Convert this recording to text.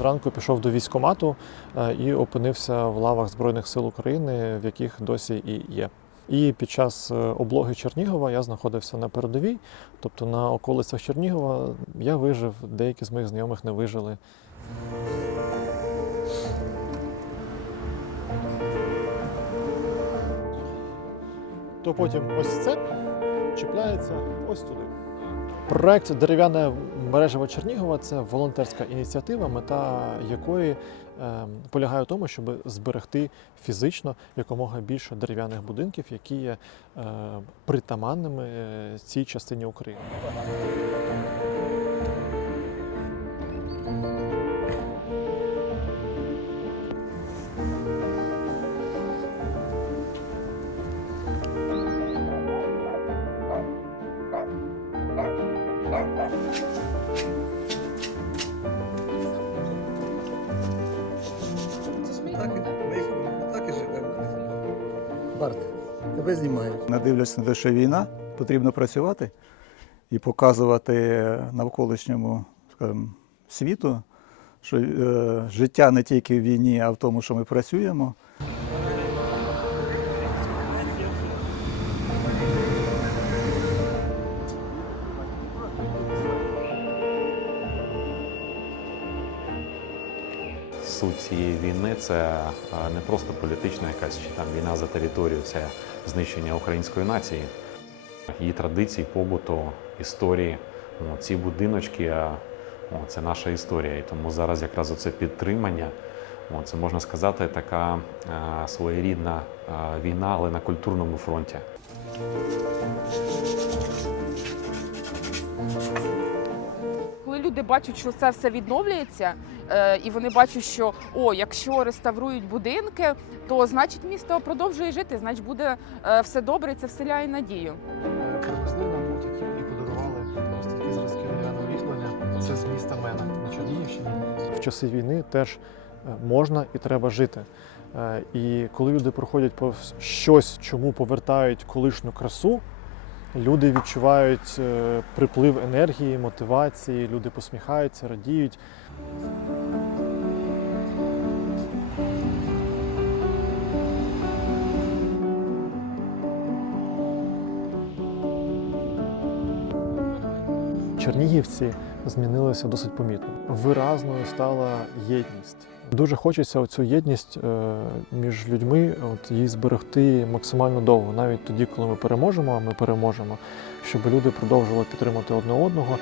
Зранку пішов до військкомату е, і опинився в лавах Збройних сил України, в яких досі і є. І під час е, облоги Чернігова я знаходився на передовій, тобто на околицях Чернігова я вижив, деякі з моїх знайомих не вижили. То потім ось це чіпляється ось туди. Проект Дерев'яне мережево Чернігова це волонтерська ініціатива, мета якої е, полягає в тому, щоб зберегти фізично якомога більше дерев'яних будинків, які є е, притаманними е, цій частині України. Барт, тебе знімають. Не дивлячись на те, що війна, потрібно працювати і показувати навколишньому скажімо, світу, що е, життя не тільки в війні, а в тому, що ми працюємо. Суть цієї війни це е, не просто політична якась чи там війна за територію, це знищення української нації, її традицій, побуту, історії. Ці будиночки е, це наша історія. І тому зараз якраз оце підтримання. Це можна сказати, така е, своєрідна війна, але на культурному фронті. Люди бачать, що це все відновлюється, е, і вони бачать, що о, якщо реставрують будинки, то значить місто продовжує жити, значить буде е, все добре, і це вселяє надію. Привезли нам будь-які і подарували ось такі зразки ріхлення. Це з міста Мена на Чернігівщині. В часи війни теж е, можна і треба жити. І коли люди проходять повз щось, чому повертають колишню красу, люди відчувають е, приплив енергії, мотивації, люди посміхаються, радіють. Чернігівці змінилися досить помітно. Виразною стала єдність. Дуже хочеться цю єдність е, між людьми, от її зберегти максимально довго, навіть тоді, коли ми переможемо, а ми переможемо, щоб люди продовжували підтримати одне одного.